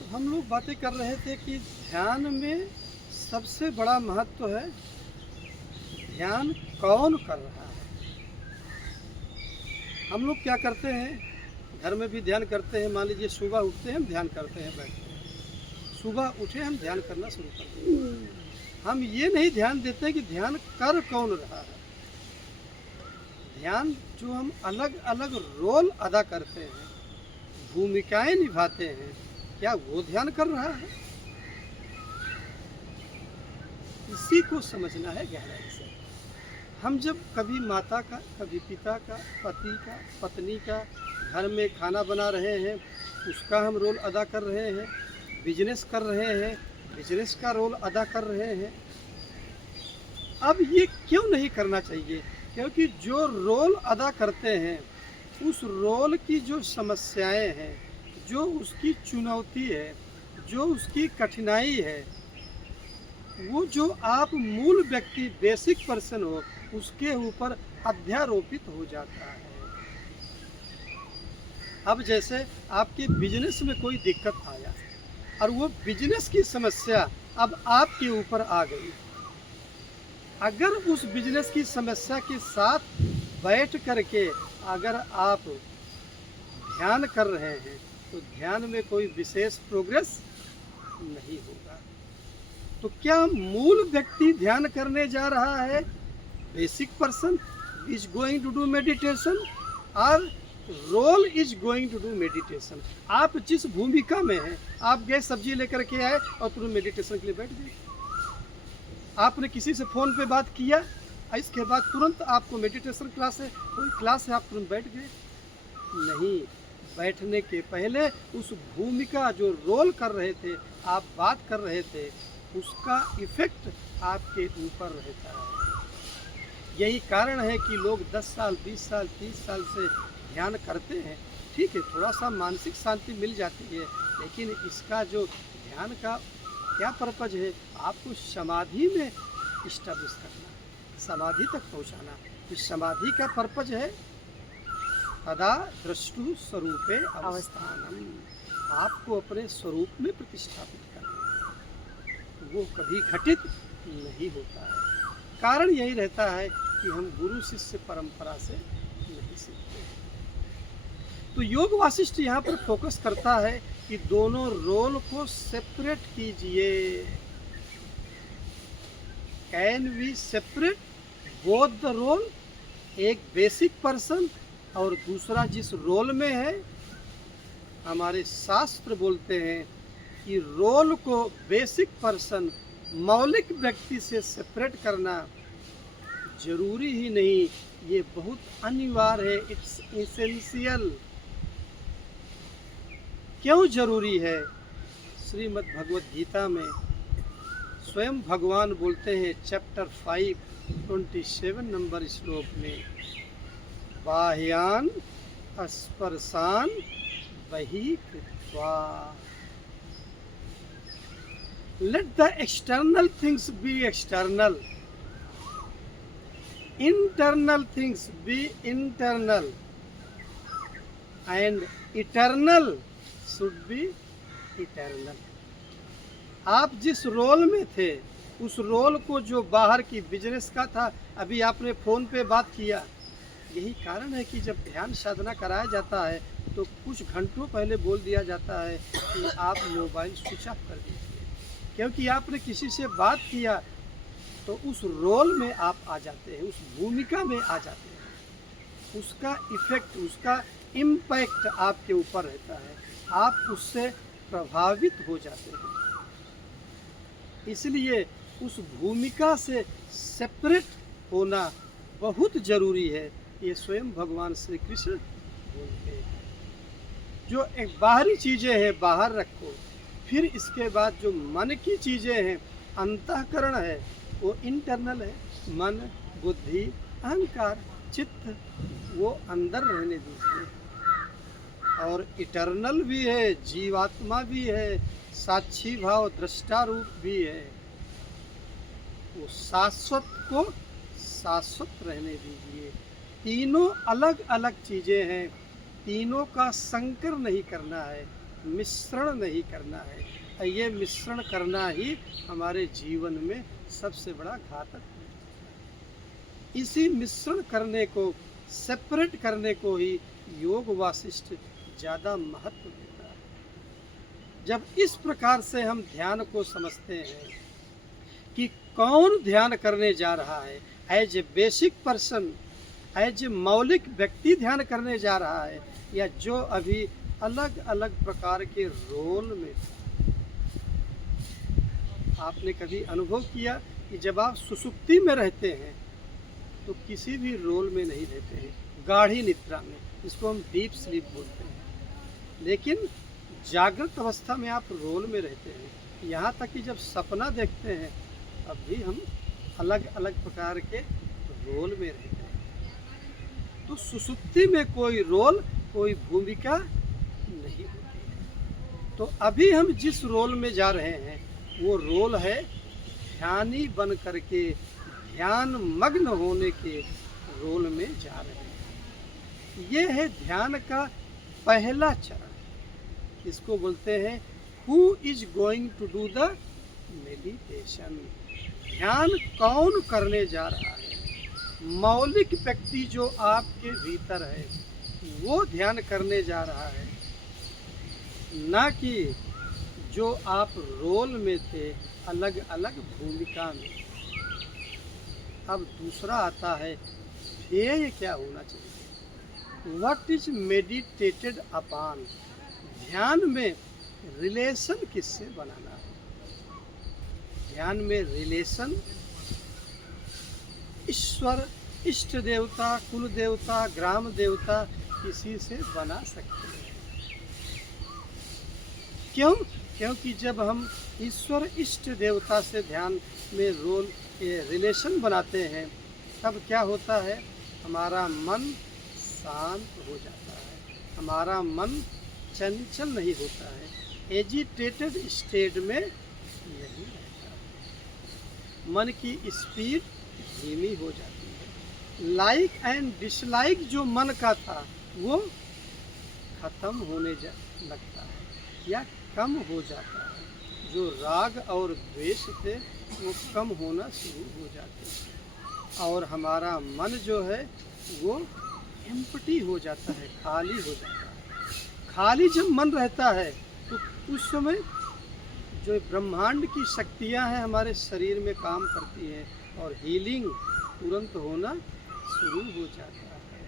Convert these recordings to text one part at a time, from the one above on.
तो हम लोग बातें कर रहे थे कि ध्यान में सबसे बड़ा महत्व है ध्यान कौन कर रहा है। हम लोग क्या करते हैं, घर में भी ध्यान करते हैं। मान लीजिए सुबह उठते हैं, हम ध्यान करते हैं, बैठते हैं। सुबह उठे हम ध्यान करना शुरू करते हैं। हम ये नहीं ध्यान देते हैं कि ध्यान कर कौन रहा है। ध्यान जो हम अलग अलग रोल अदा करते हैं, भूमिकाएं निभाते हैं, क्या वो ध्यान कर रहा है? इसी को समझना है गहराई से। हम जब कभी माता का, कभी पिता का, पति का, पत्नी का, घर में खाना बना रहे हैं, उसका हम रोल अदा कर रहे हैं। बिजनेस कर रहे हैं, बिजनेस का रोल अदा कर रहे हैं। अब ये क्यों नहीं करना चाहिए? क्योंकि जो रोल अदा करते हैं, उस रोल की जो समस्याएं हैं, जो उसकी चुनौती है, जो उसकी कठिनाई है, वो जो आप मूल व्यक्ति, बेसिक पर्सन हो, उसके ऊपर अध्यारोपित हो जाता है। अब जैसे आपके बिजनेस में कोई दिक्कत आया और वो बिजनेस की समस्या अब आपके ऊपर आ गई। अगर उस बिजनेस की समस्या के साथ बैठ करके अगर आप ध्यान कर रहे हैं, तो ध्यान में कोई विशेष प्रोग्रेस नहीं होगा। तो क्या मूल व्यक्ति ध्यान करने जा रहा है? Basic person is going to do meditation और role is going to do meditation. आप जिस भूमिका में हैं, आप गए सब्जी लेकर के आए और तुरंत मेडिटेशन के लिए बैठ गए। आपने किसी से फ़ोन पे बात किया, इसके बाद तुरंत आपको मेडिटेशन क्लास है, कोई क्लास है, आप तुरंत बैठ गए। नहीं, बैठने के पहले उस भूमिका, जो रोल कर रहे थे, आप बात कर रहे थे, उसका इफ़ेक्ट आपके ऊपर रहता है। यही कारण है कि लोग 10 साल, 20 साल, 30 साल से ध्यान करते हैं। ठीक है, थोड़ा सा मानसिक शांति मिल जाती है, लेकिन इसका जो ध्यान का क्या पर्पज है? आपको समाधि में इस्टेब्लिश करना, समाधि तक पहुंचाना। इस समाधि का पर्पज है तदा द्रष्टु स्वरूपे अवस्थानम, आपको अपने स्वरूप में प्रतिष्ठापित करना। वो कभी घटित नहीं होता है। कारण यही रहता है कि हम गुरु शिष्य परंपरा से नहीं सीखते। तो योग वासिष्ठ यहाँ पर फोकस करता है कि दोनों रोल को सेपरेट कीजिए। Can we separate both the role? एक बेसिक पर्सन और दूसरा जिस रोल में है। हमारे शास्त्र बोलते हैं कि रोल को, बेसिक पर्सन, मौलिक व्यक्ति से सेपरेट करना जरूरी ही नहीं, ये बहुत अनिवार्य है। It's essential. क्यों जरूरी है? श्रीमद् भगवद गीता में स्वयं भगवान बोलते हैं, चैप्टर 5, 27 नंबर श्लोक में, बाह्यान स्पर्शान बहिकृत्वा, let the external things be external, internal things be internal, and eternal should be eternal. आप जिस रोल में थे, उस रोल को, जो बाहर की बिजनेस का था, अभी आपने फ़ोन पे बात किया। यही कारण है कि जब ध्यान साधना कराया जाता है, तो कुछ घंटों पहले बोल दिया जाता है कि आप मोबाइल स्विच ऑफ कर दीजिए, क्योंकि आपने किसी से बात किया तो उस रोल में आप आ जाते हैं, उस भूमिका में आ जाते हैं। उसका इफ़ेक्ट, उसका इम्पैक्ट आपके ऊपर रहता है, आप उससे प्रभावित हो जाते हैं। इसलिए उस भूमिका से सेपरेट होना बहुत ज़रूरी है। ये स्वयं भगवान श्री कृष्ण बोलते हैं। जो एक बाहरी चीज़ें हैं, बाहर रखो। फिर इसके बाद जो मन की चीज़ें हैं, अंतःकरण है, वो इंटरनल है। मन, बुद्धि, अहंकार, चित्त, वो अंदर रहने दीजिए। और इटर्नल भी है, जीवात्मा भी है, साक्षी भाव, दृष्टा रूप भी है। वो शाश्वत को शाश्वत रहने दीजिए। तीनों अलग अलग चीज़ें हैं, तीनों का संकर नहीं करना है। मिश्रण नहीं करना है। और ये मिश्रण करना ही हमारे जीवन में सबसे बड़ा घातक है। इसी मिश्रण करने को, सेपरेट करने को ही योग वासिष्ठ ज़्यादा महत्व देता है। जब इस प्रकार से हम ध्यान को समझते हैं कि कौन ध्यान करने जा रहा है, as a basic person, as a मौलिक व्यक्ति ध्यान करने जा रहा है, या जो अभी अलग अलग प्रकार के रोल में। आपने कभी अनुभव किया कि जब आप सुसुप्ति में रहते हैं तो किसी भी रोल में नहीं रहते हैं, गाढ़ी निद्रा में, जिसको हम डीप स्लीप बोलते हैं। लेकिन जागृत अवस्था में आप रोल में रहते हैं। यहाँ तक कि जब सपना देखते हैं तब भी हम अलग अलग प्रकार के रोल में रहते हैं। तो सुसुप्ति में कोई रोल, कोई भूमिका नहीं होती है। तो अभी हम जिस रोल में जा रहे हैं वो रोल है ध्यानी बन करके ध्यान मग्न होने के रोल में जा रहे हैं। ये है ध्यान का पहला चरण। इसको बोलते हैं who is going to do the meditation. ध्यान कौन करने जा रहा है? मौलिक व्यक्ति जो आपके भीतर है वो ध्यान करने जा रहा है, ना कि जो आप रोल में थे, अलग अलग भूमिका में। अब दूसरा आता है ध्येय क्या होना चाहिए। What is meditated upon. ध्य्यान में रिलेशन किससे बनाना है? ध्यान में रिलेशन ईश्वर, इष्ट देवता, कुल देवता, ग्राम देवता किसी से बना सकते हैं। क्यों? क्योंकि जब हम ईश्वर, इष्ट देवता से ध्यान में रिलेशन बनाते हैं तब क्या होता है? हमारा मन शांत हो जाता है, हमारा मन चंचल नहीं होता है, एजिटेटेड स्टेट में नहीं रहता है। मन की स्पीड धीमी हो जाती है। लाइक एंड डिसलाइक जो मन का था वो खत्म होने लगता है या कम हो जाता है। जो राग और द्वेष थे वो कम होना शुरू हो जाते हैं और हमारा मन जो है वो एम्प्टी हो जाता है, खाली हो जाता है। खाली जब मन रहता है तो उस समय जो ब्रह्मांड की शक्तियां हैं हमारे शरीर में काम करती हैं और हीलिंग तुरंत होना शुरू हो जाता है।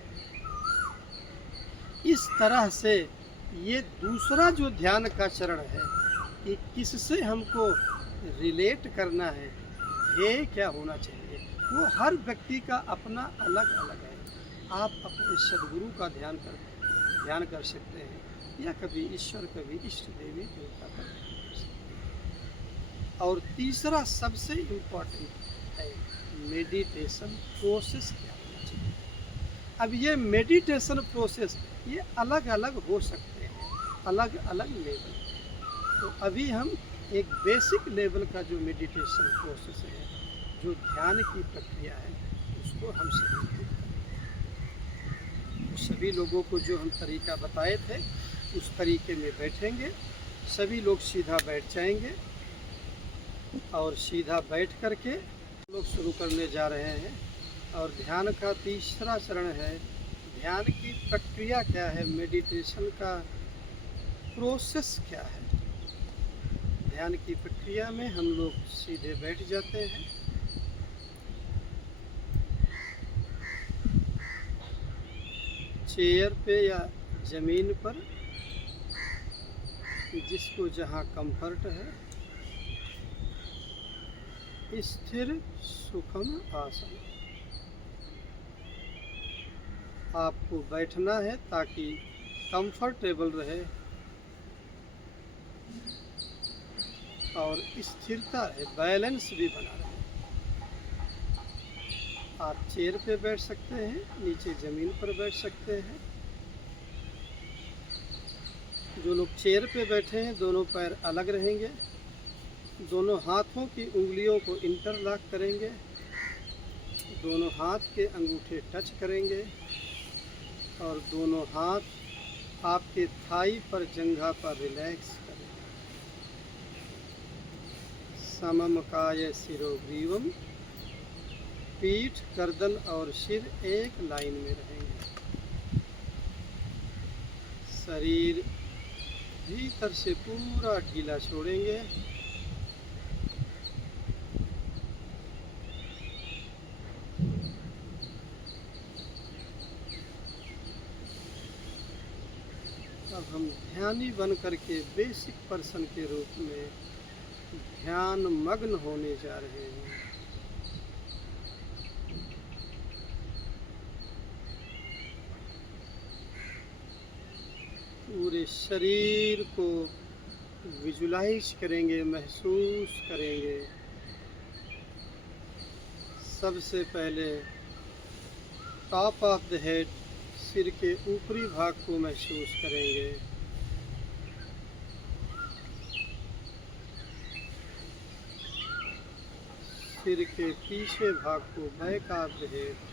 इस तरह से ये दूसरा जो ध्यान का चरण है कि किससे हमको रिलेट करना है, ध्येय क्या होना चाहिए, वो हर व्यक्ति का अपना अलग अलग है। आप अपने सदगुरु का ध्यान कर सकते हैं या कभी ईश्वर, कभी इष्ट देवी देवता का ध्यान कर सकते हैं। और तीसरा सबसे इम्पोर्टेंट है मेडिटेशन प्रोसेस क्या होना चाहिए। अब ये मेडिटेशन प्रोसेस ये अलग अलग हो सकते हैं, अलग अलग लेवल। तो अभी हम एक बेसिक लेवल का जो मेडिटेशन प्रोसेस है, जो ध्यान की प्रक्रिया है, उसको हम सभी लोगों को जो हम तरीका बताए थे उस तरीके में बैठेंगे। सभी लोग सीधा बैठ जाएंगे और सीधा बैठ करके लोग शुरू करने जा रहे हैं। और ध्यान का तीसरा चरण है ध्यान की प्रक्रिया क्या है, मेडिटेशन का प्रोसेस क्या है। ध्यान की प्रक्रिया में हम लोग सीधे बैठ जाते हैं। चेयर पे या ज़मीन पर, जिसको जहाँ कंफर्ट है। स्थिर सुखम आसन। आपको बैठना है ताकि कंफर्टेबल रहे और स्थिरता रहे, बैलेंस भी बना रहे। आप चेयर पे बैठ सकते हैं, नीचे ज़मीन पर बैठ सकते हैं। जो लोग चेयर पे बैठे हैं दोनों पैर अलग रहेंगे, दोनों हाथों की उंगलियों को इंटरलॉक करेंगे, दोनों हाथ के अंगूठे टच करेंगे और दोनों हाथ आपके थाई पर जंघा पर रिलैक्स करें। समम काय शिरोग्रीवम, पीठ, गर्दन और सिर एक लाइन में रहेंगे। शरीर भीतर से पूरा ढीला छोड़ेंगे। अब हम ध्यानी बन करके बेसिक पर्सन के रूप में ध्यान मग्न होने जा रहे हैं। पूरे शरीर को विजुलाइज करेंगे, महसूस करेंगे। सबसे पहले टॉप ऑफ द हेड, सिर के ऊपरी भाग को महसूस करेंगे। सिर के पीछे भाग को, बैक ऑफ द हेड।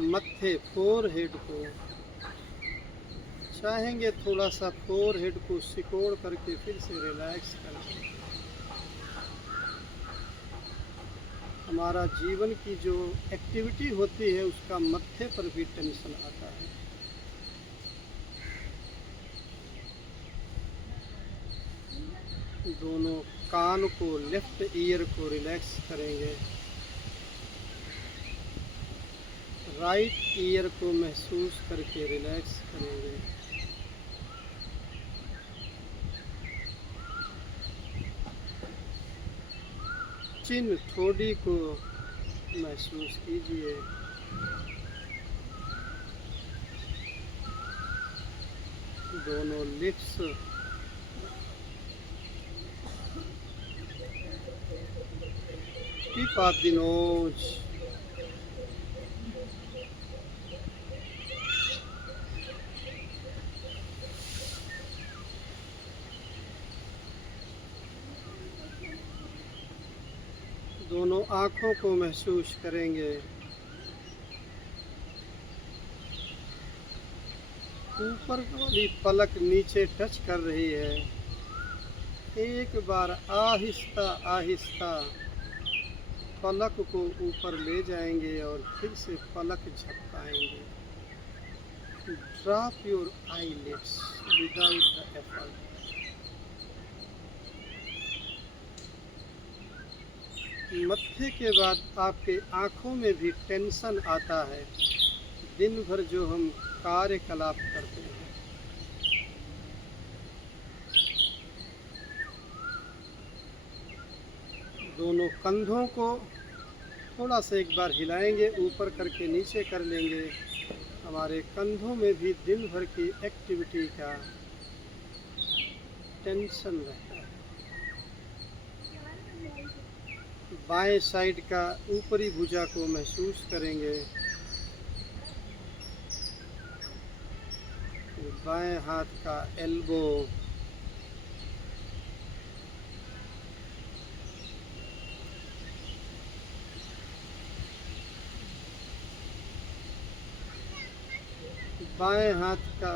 मत्थे, फोर हेड को चाहेंगे थोड़ा सा फोर हेड को सिकोड़ करके फिर से रिलैक्स करें। हमारा जीवन की जो एक्टिविटी होती है उसका मत्थे पर भी टेंशन आता है। दोनों कान को, लेफ्ट ईयर को रिलैक्स करेंगे। राइट ईयर को महसूस करके रिलैक्स करेंगे। चिन, ठोड़ी को महसूस कीजिए। दोनों lips, tip of the nose, दोनों आँखों को महसूस करेंगे। ऊपर वाली पलक नीचे टच कर रही है। एक बार आहिस्ता आहिस्ता पलक को ऊपर ले जाएंगे और फिर से पलक झपकाएंगे। Drop your eyelids without the effort. मत्थे के बाद आपके आँखों में भी टेंशन आता है, दिन भर जो हम कार्यकलाप करते हैं। दोनों कंधों को थोड़ा सा एक बार हिलाएंगे, ऊपर करके नीचे कर लेंगे। हमारे कंधों में भी दिन भर की एक्टिविटी का टेंशन रहता है। बाएं साइड का ऊपरी भुजा को महसूस करेंगे। बाएं हाथ का एल्बो, बाएं हाथ का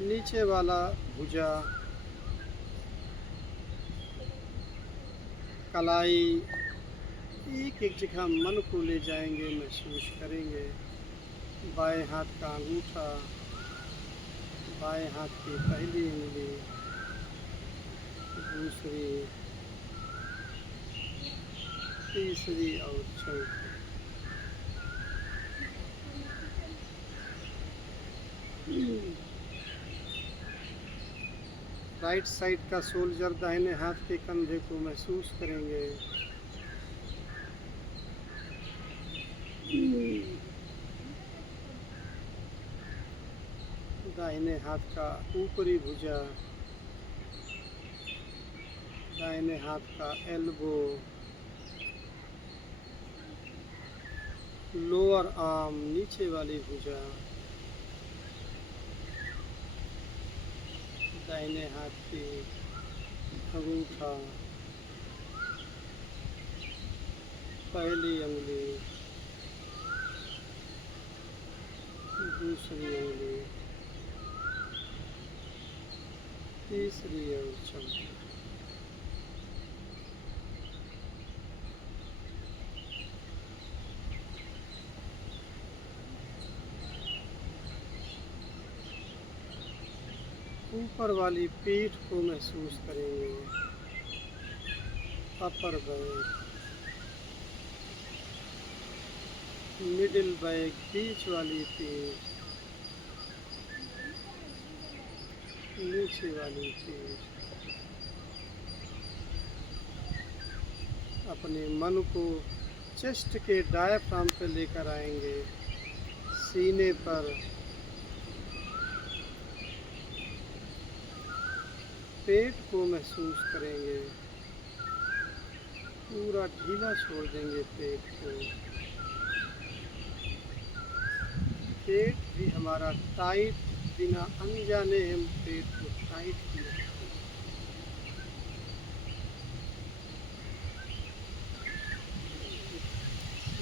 नीचे वाला भुजा, कलाई, एक एक जगह मन को ले जाएंगे, महसूस करेंगे। बाएं हाथ का अंगूठा, बाएं हाथ की पहली उंगली, दूसरी, तीसरी और चौथी। राइट साइड का शोल्डर, दाहिने हाथ के कंधे को महसूस करेंगे। दाहिने हाथ का ऊपरी भुजा, दाहिने हाथ का एल्बो, लोअर आर्म, नीचे वाली भुजा, दाहिने हाथ की अंगूठा, पहली उंगली, दूसरी उंगली, तीसरी और चौथी। ऊपर वाली पीठ को महसूस करेंगे, अपर बैक, मिडिल बैक, बीच वाली पीठ, नीचे वाली पीठ। अपने मन को चेस्ट के डायफ्राम पे लेकर आएंगे, सीने पर, पेट को महसूस करेंगे, पूरा ढीला छोड़ देंगे पेट को। पेट भी हमारा टाइट, बिना अनजाने हम पेट को टाइट किए।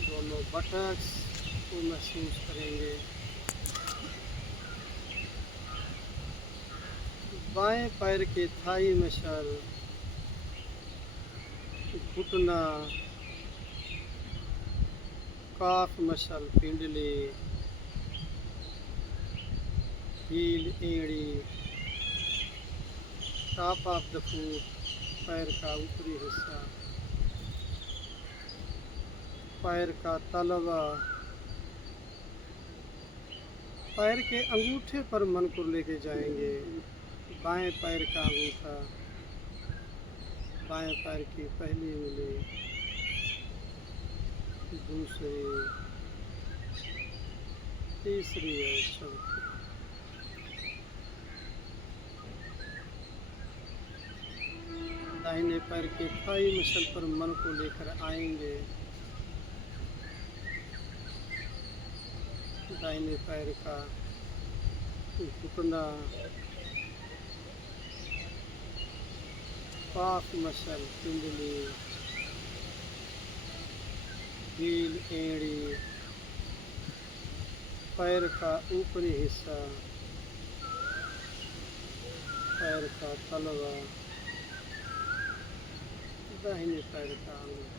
दोनों बटक्स को महसूस करेंगे, बाएं पैर के थाई मसल, घुटना, काफ मसल, पिंडली, हील, एड़ी, टॉप ऑफ द फुट, पैर का ऊपरी हिस्सा, पैर का तलवा, पैर के अंगूठे पर मन को लेके जाएंगे। बाएं पैर का अंगूठा, बाएं पैर की पहली उंगली, दूसरी, तीसरी और चौथी। दाहिने पैर के थाई मसल पर मन को लेकर आएंगे। दाहिने पैर का घुटना, काफ मसल, पिंडली, हील, एड़ी, पैर का ऊपरी हिस्सा, पैर का तलवा, दाहिने पैर का अंगूठा।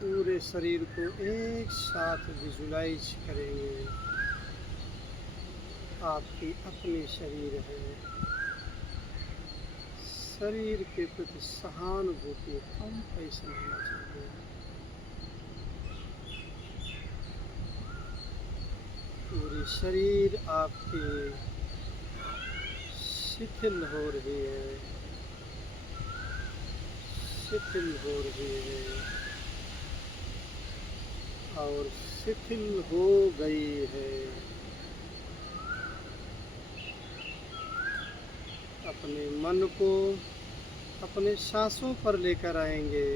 पूरे शरीर को एक साथ विजुलाइज करेंगे। आपकी अपनी शरीर है, शरीर के प्रति सहानुभूति, कंपैशन होना चाहिए। पूरी शरीर आपकी शिथिल हो रही है, शिथिल हो रही है और शिथिल हो गई है। अपने मन को अपने सांसों पर लेकर आएंगे।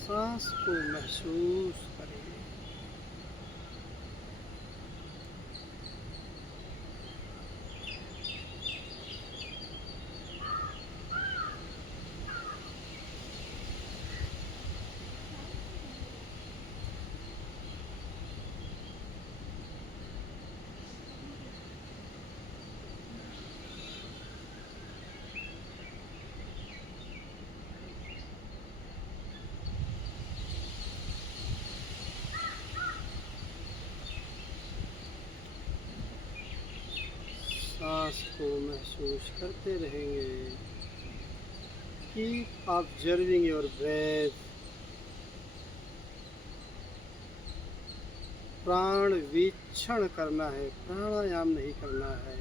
सांस को महसूस करेंगे। सांस को महसूस करते रहेंगे। Keep observing your breath. प्राण वीक्षण करना है, प्राणायाम नहीं करना है।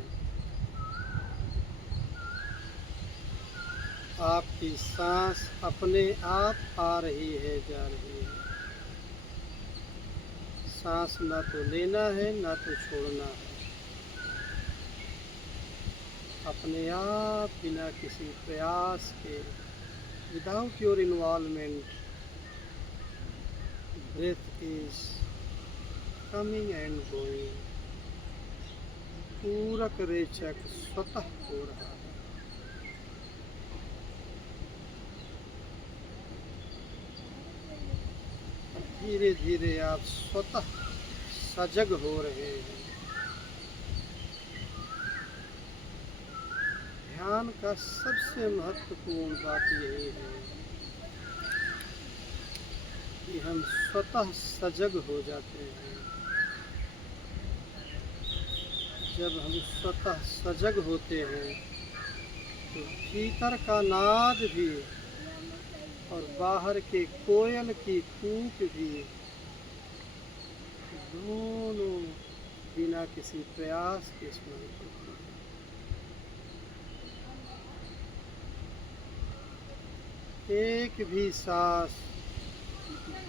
आपकी सांस अपने आप आ रही है, जा रही है। सांस ना तो लेना है ना तो छोड़ना है, अपने आप बिना किसी प्रयास के, without your involvement, breath is coming and going. पूरक रेचक स्वतः हो रहा है। धीरे धीरे आप स्वतः सजग हो रहे हैं। ध्यान का सबसे महत्वपूर्ण बात यही है कि हम स्वतः सजग हो जाते हैं। जब हम स्वतः सजग होते हैं तो भीतर का नाद भी और बाहर के कोयल की कूक भी दोनों बिना किसी प्रयास के स्मरण करते हैं। एक भी सांस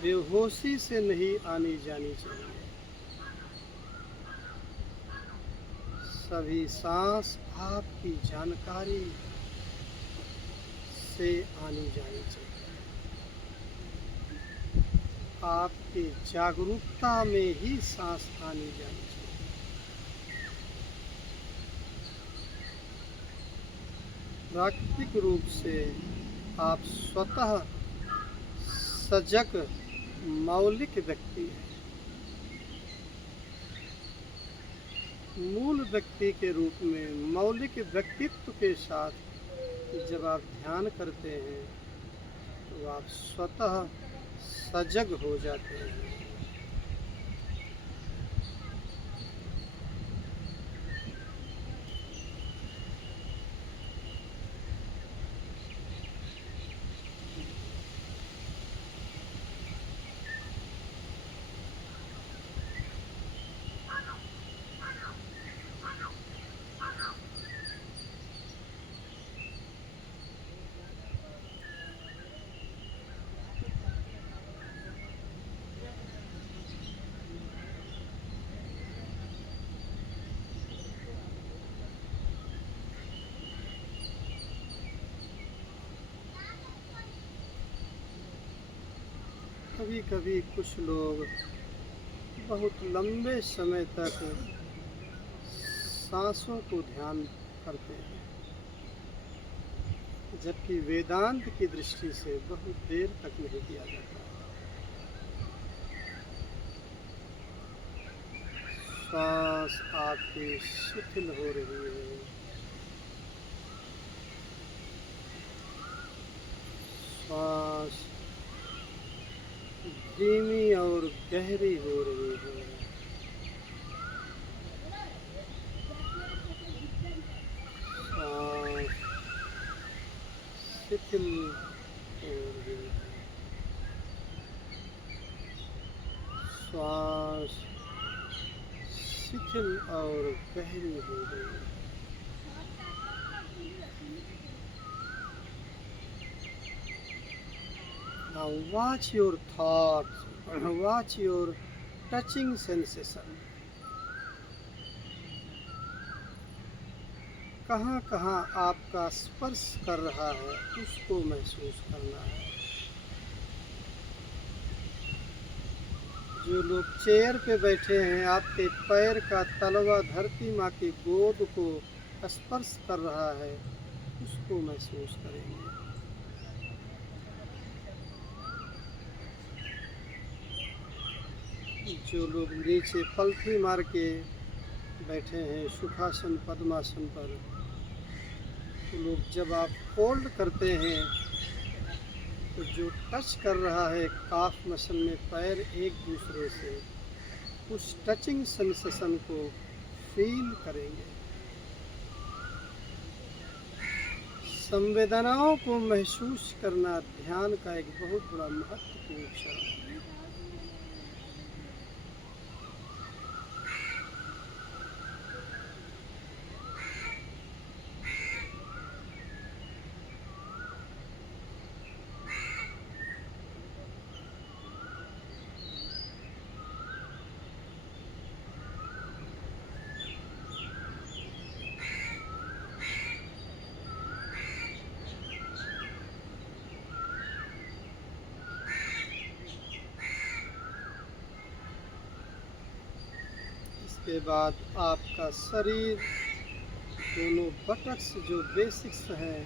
बेहोशी से नहीं आनी जानी चाहिए। सभी सांस आपकी जानकारी से आनी जानी चाहिए। आपके जागरूकता में ही सांस आनी जानी चाहिए। प्राकृतिक रूप से आप स्वतः सजग मौलिक व्यक्ति हैं। मूल व्यक्ति के रूप में मौलिक व्यक्तित्व के साथ जब आप ध्यान करते हैं तो आप स्वतः सजग हो जाते हैं। कभी कभी कुछ लोग बहुत लंबे समय तक सांसों को ध्यान करते हैं, जबकि वेदांत की दृष्टि से बहुत देर तक नहीं किया जाता। सांस आपकी शिथिल हो रही है। सांस धीमी और गहरी हो रही है। सांस शिथिल हो रही है। सांस शिथिल और गहरी हो रही है। Now watch your thoughts, watch your touching sensation. कहाँ कहाँ आपका स्पर्श कर रहा है उसको महसूस करना है। जो लोग चेयर पे बैठे हैं, आपके पैर का तलवा धरती माँ की गोद को स्पर्श कर रहा है, उसको महसूस करेंगे। जो लोग नीचे पलथी मार के बैठे हैं सुखासन पद्मासन पर, तो लोग जब आप फोल्ड करते हैं तो जो टच कर रहा है काफ मसल में पैर एक दूसरे से, उस टचिंग सेंसेशन को फील करेंगे। संवेदनाओं को महसूस करना ध्यान का एक बहुत बड़ा महत्वपूर्ण चरण है। इसके बाद आपका शरीर, दोनों बटक्स जो बेसिक्स हैं,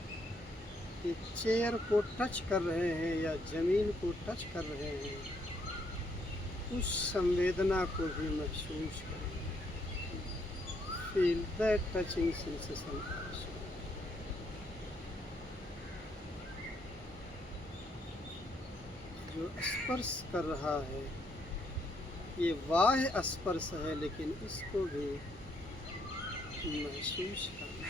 ये चेयर को टच कर रहे हैं या ज़मीन को टच कर रहे हैं, उस संवेदना को भी महसूस करें। Feel that touching sensation also. जो स्पर्श कर रहा है ये बाह्य स्पर्श है, लेकिन इसको भी महसूस करना।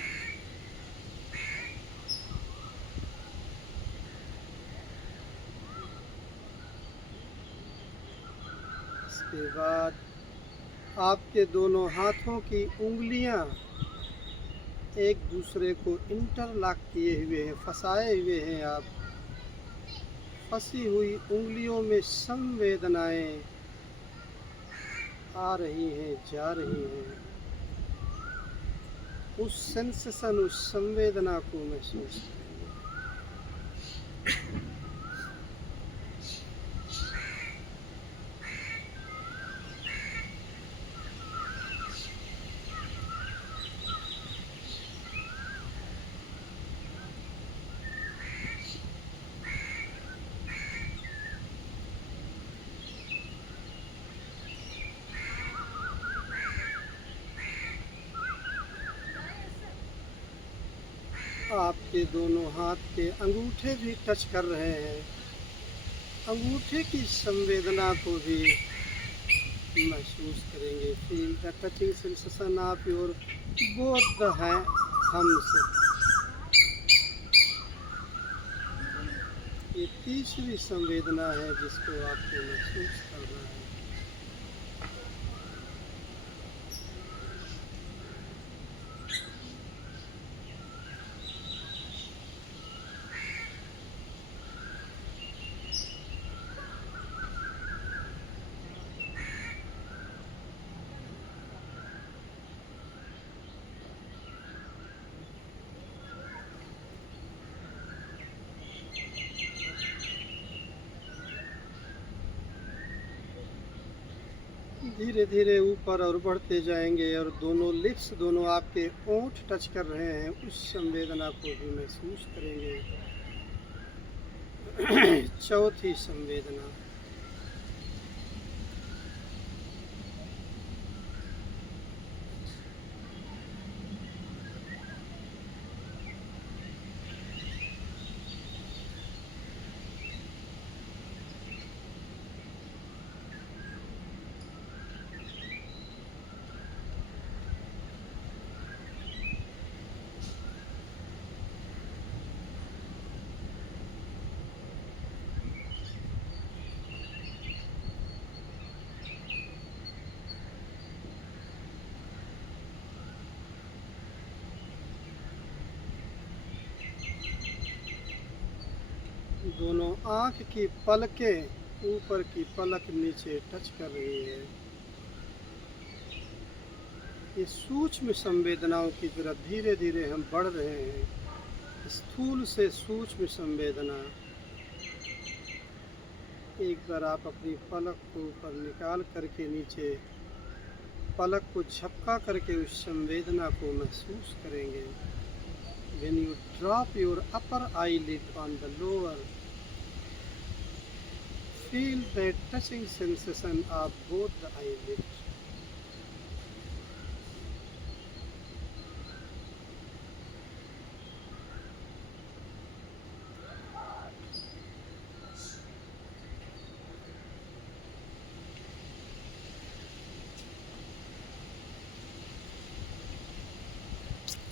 इसके बाद आपके दोनों हाथों की उंगलियां एक दूसरे को इंटरलॉक किए हुए हैं, फंसाए हुए हैं। आप फंसी हुई उंगलियों में संवेदनाएं आ रही हैं, जा रही हैं। उस सेंसेशन, उस संवेदना को महसूस करेंगे। आपके दोनों हाथ के अंगूठे भी टच कर रहे हैं। अंगूठे की संवेदना को भी महसूस करेंगे। Feel the touching sensation of your both the thumbs. ये तीसरी संवेदना है जिसको आपको महसूस करना है। धीरे धीरे ऊपर और बढ़ते जाएंगे और दोनों लिप्स, दोनों आपके ओंठ टच कर रहे हैं, उस संवेदना को भी महसूस करेंगे। चौथी संवेदना, दोनों आँख की पलकें, ऊपर की पलक नीचे टच कर रही है। ये सूक्ष्म संवेदनाओं की तरफ धीरे धीरे हम बढ़ रहे हैं। स्थूल से सूक्ष्म संवेदना। एक बार आप अपनी पलक को ऊपर निकाल करके नीचे पलक को झपका करके उस संवेदना को महसूस करेंगे। When you drop your upper eyelid on the lower, feel the touching sensation of both the eyelids.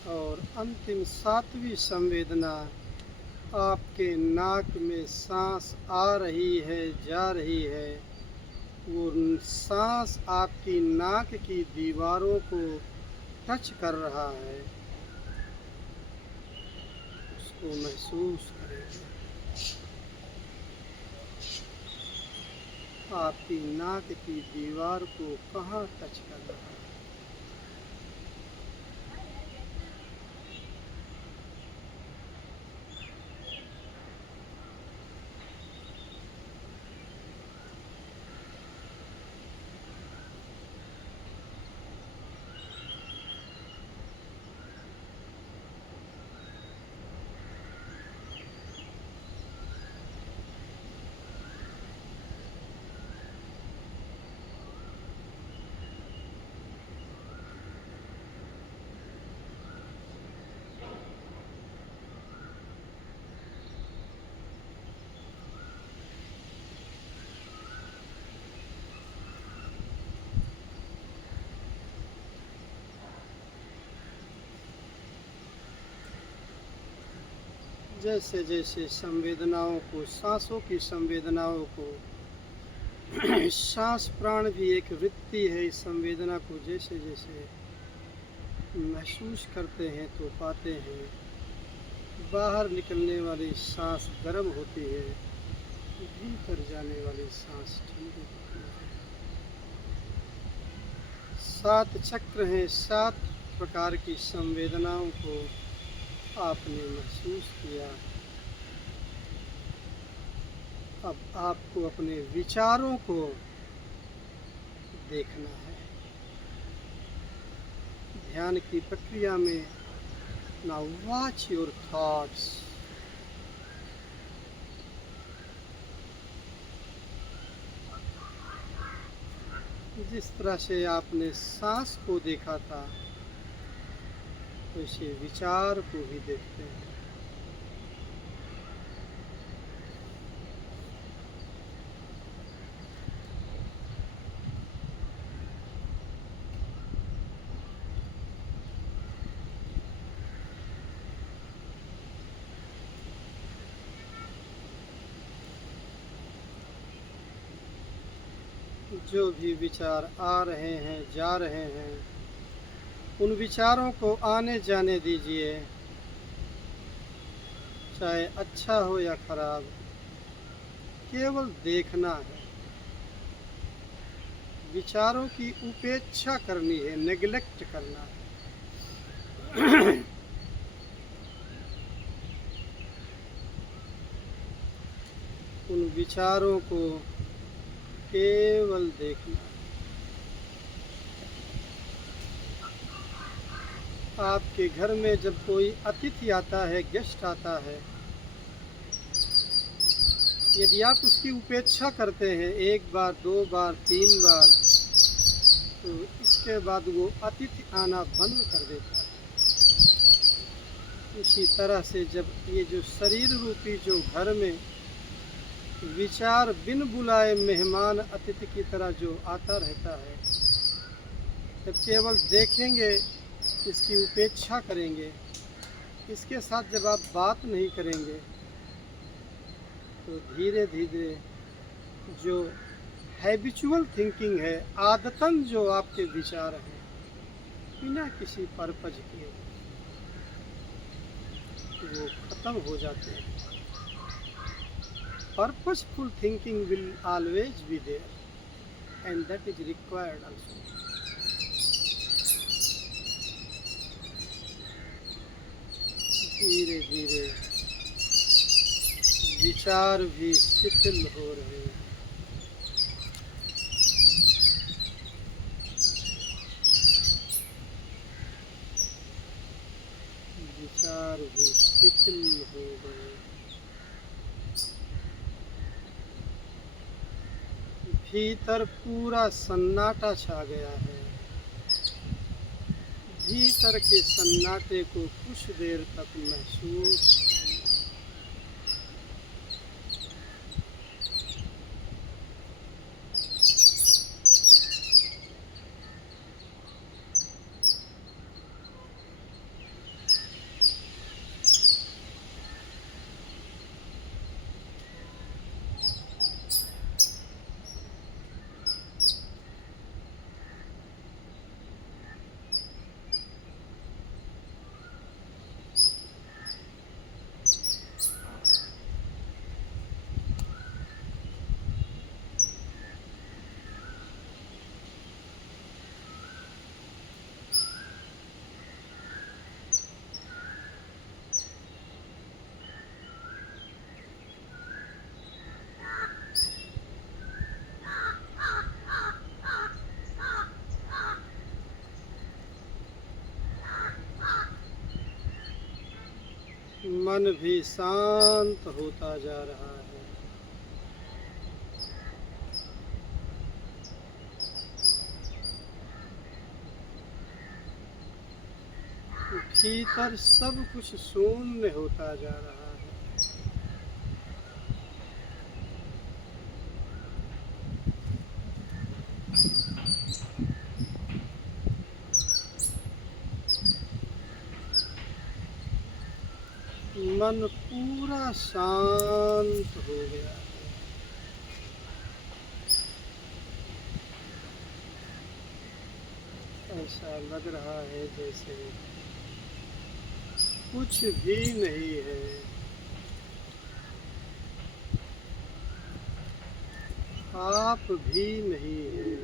और अंतिम सातवीं संवेदना, आपके नाक में सांस आ रही है, जा रही है। वो सांस आपकी नाक की दीवारों को टच कर रहा है, उसको महसूस करें। आपकी नाक की दीवार को कहाँ टच कर रहा है। जैसे जैसे संवेदनाओं को, सांसों की संवेदनाओं को, सांस प्राण भी एक वृत्ति है, इस संवेदना को जैसे जैसे महसूस करते हैं तो पाते हैं बाहर निकलने वाली सांस गर्म होती है, भीतर जाने वाली सांस ठंडी होती है। 7 चक्र हैं, 7 प्रकार की संवेदनाओं को आपने महसूस किया। अब आपको अपने विचारों को देखना है। ध्यान की प्रक्रिया में now watch your thoughts. जिस तरह से आपने सांस को देखा था वैसे विचार को भी देखते हैं। जो भी विचार आ रहे हैं, जा रहे हैं, उन विचारों को आने जाने दीजिए, चाहे अच्छा हो या खराब, केवल देखना है। विचारों की उपेक्षा करनी है, नेग्लेक्ट करना है। उन विचारों को केवल देखना। आपके घर में जब कोई अतिथि आता है, गेस्ट आता है, यदि आप उसकी उपेक्षा करते हैं 1 बार, 2 बार, 3 बार, तो इसके बाद वो अतिथि आना बंद कर देता है। उसी तरह से जब ये जो शरीर रूपी जो घर में विचार बिन बुलाए मेहमान अतिथि की तरह जो आता रहता है, जब केवल देखेंगे, इसकी उपेक्षा करेंगे, इसके साथ जब आप बात नहीं करेंगे, तो धीरे धीरे जो हैबिचुअल थिंकिंग है, आदतन जो आपके विचार हैं, बिना किसी पर्पज के वो खत्म हो जाते हैं। Purposeful thinking will always be there, and that is required also. धीरे धीरे विचार भी शिथिल हो रहे हैं। विचार भी शिथिल हो गए। भीतर पूरा सन्नाटा छा गया है। भीतर के सन्नाटे को कुछ देर तक महसूस करें। मन भी शांत होता जा रहा है। भीतर सब कुछ शून्य होता जा रहा है। मन पूरा पूरा शांत हो गया है। ऐसा लग रहा है जैसे कुछ भी नहीं है। आप भी नहीं है।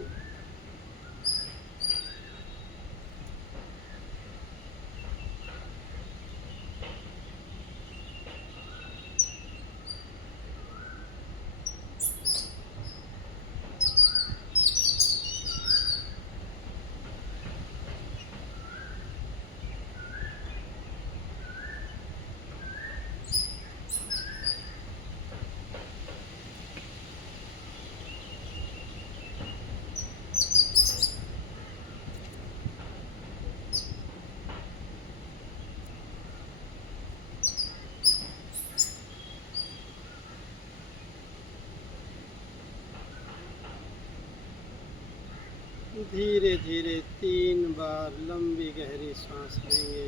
धीरे धीरे 3 बार लंबी गहरी सांस लेंगे।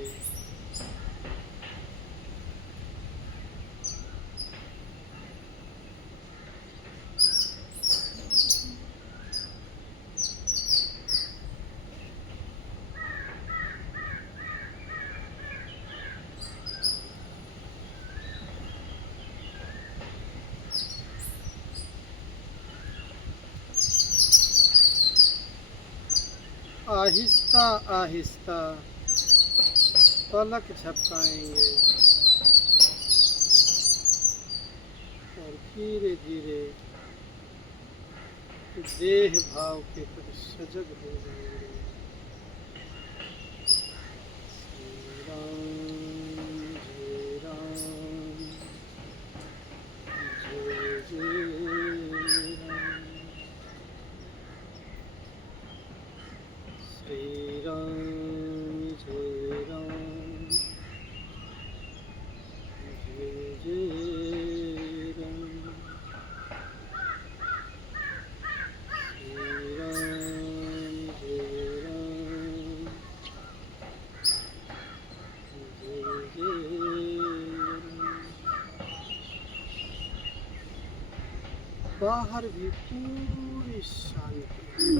आहिस्ता आहिस्ता पलक झपकाएंगे और धीरे धीरे देह भाव के प्रति सजग हो जाएंगे। श्री राम जय राम जय जय राम। श्री राम जय राम जय जय राम। श्री राम जय राम जय जय राम। बाहर भी पूरी शांति।